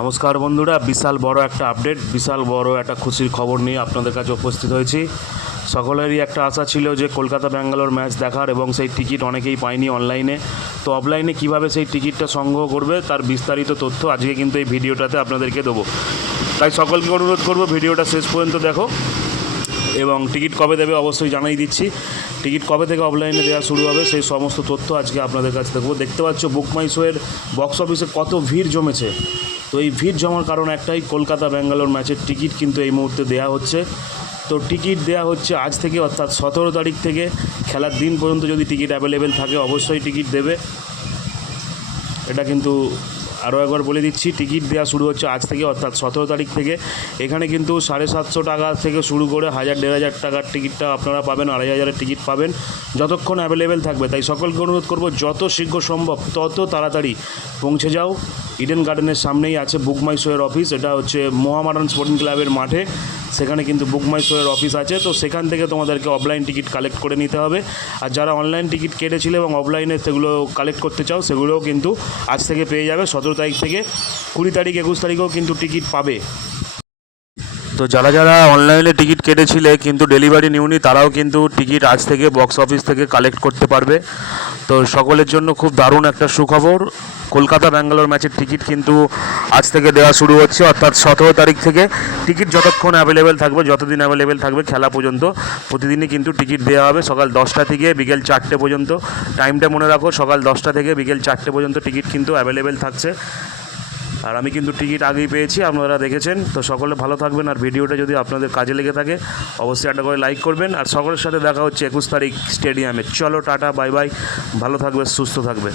নমস্কার বন্ধুরা, বিশাল বড় একটা আপডেট, বিশাল বড় একটা খুশির খবর নিয়ে আপনাদের কাছে উপস্থিত হয়েছি। সকলেরই একটা আশা ছিল যে কলকাতা ব্যাঙ্গালোর ম্যাচ দেখার, এবং সেই টিকিট অনেকেই পায়নি অনলাইনে। তো অফলাইনে কিভাবে সেই টিকিটটা সংগ্রহ করবে তার বিস্তারিত তথ্য আজকে কিন্তু এই ভিডিওটাতে আপনাদেরকে দেবো। তাই সকলকে অনুরোধ করব ভিডিওটা শেষ পর্যন্ত দেখো, এবং টিকিট কবে দেবে অবশ্যই জানাই দিচ্ছি। টিকিট কবে থেকে অফলাইনে দেওয়া শুরু হবে সেই সমস্ত তথ্য আজকে আপনাদের কাছে দেখবো। দেখতে পাচ্ছ বুক মাই শোয়ের বক্স অফিসে কত ভিড় জমেছে। তো এই ভিড় জমার কারণ একটাই, কলকাতা ব্যাঙ্গালোর ম্যাচের টিকিট কিন্তু এই মুহূর্তে দেওয়া হচ্ছে। তো টিকিট দেওয়া হচ্ছে আজ থেকে, অর্থাৎ 17 তারিখ থেকে খেলার দিন পর্যন্ত যদি টিকিট অ্যাভেলেবেল থাকে অবশ্যই টিকিট দেবে। এটা কিন্তু আরও একবার বলে দিচ্ছি, টিকিট দেওয়া শুরু হচ্ছে আজ থেকে, অর্থাৎ 17 তারিখ থেকে। এখানে কিন্তু 750 টাকা থেকে শুরু করে 1000-1500 টাকার টিকিটটা আপনারা পাবেন, 2500-এর টিকিট পাবেন যতক্ষণ অ্যাভেলেবেল থাকবে। তাই সকলকে অনুরোধ করব যত শীঘ্র সম্ভব তত তাড়াতাড়ি পৌঁছে যাও। ইডেন গার্ডেনের সামনেই আছে বুক মাই শোয়ের অফিস। এটা হচ্ছে মোহামেডান স্পোর্টিং ক্লাবের মাঠে, সেখানে কিন্তু বুক মাই শোয়ের অফিস আছে। তো সেখান থেকে তোমাদেরকে অফলাইন টিকিট কালেক্ট করে নিতে হবে। আর যারা অনলাইন টিকিট কেটেছিলে এবং অফলাইনে সেগুলো কালেক্ট করতে চাও, সেগুলোও কিন্তু আজ থেকে পেয়ে যাবে। 17 তারিখ থেকে 20 তারিখ 21 তারিখেও কিন্তু টিকিট পাবে। তো যারা যারা অনলাইনে টিকিট কেটেছিলে কিন্তু ডেলিভারি নিউনি, তারাও কিন্তু টিকিট আজ থেকে বক্স অফিস থেকে কালেক্ট করতে পারবে। তো সকলের জন্য খুব দারুণ একটা সুখবর, কলকাতা ব্যাঙ্গালোর ম্যাচের টিকিট কিন্তু আজ থেকে দেওয়া শুরু হচ্ছে, অর্থাৎ 17 তারিখ থেকে। টিকিট যতক্ষণ অ্যাভেলেবেল থাকবে, যতদিন অ্যাভেলেবেল থাকবে খেলা পর্যন্ত, প্রতিদিনই কিন্তু টিকিট দেওয়া হবে। সকাল 10টা থেকে বিকেল 4টে পর্যন্ত, টাইমটা মনে রাখো, সকাল 10টা থেকে বিকেল 4টে পর্যন্ত টিকিট কিন্তু অ্যাভেলেবেল থাকছে। আর আমি কিন্তু টিকিট আগেই পেয়েছি, আপনারা দেখেছেন। তো সকলে ভালো থাকবেন, আর ভিডিওটা যদি আপনাদের কাজে লেগে থাকে অবশ্যই একটা করে লাইক করবেন। আর সকলের সাথে দেখা হচ্ছে 21 তারিখ স্টেডিয়ামে। চলো টাটা, বাই বাই, ভালো থাকবে, সুস্থ থাকবে।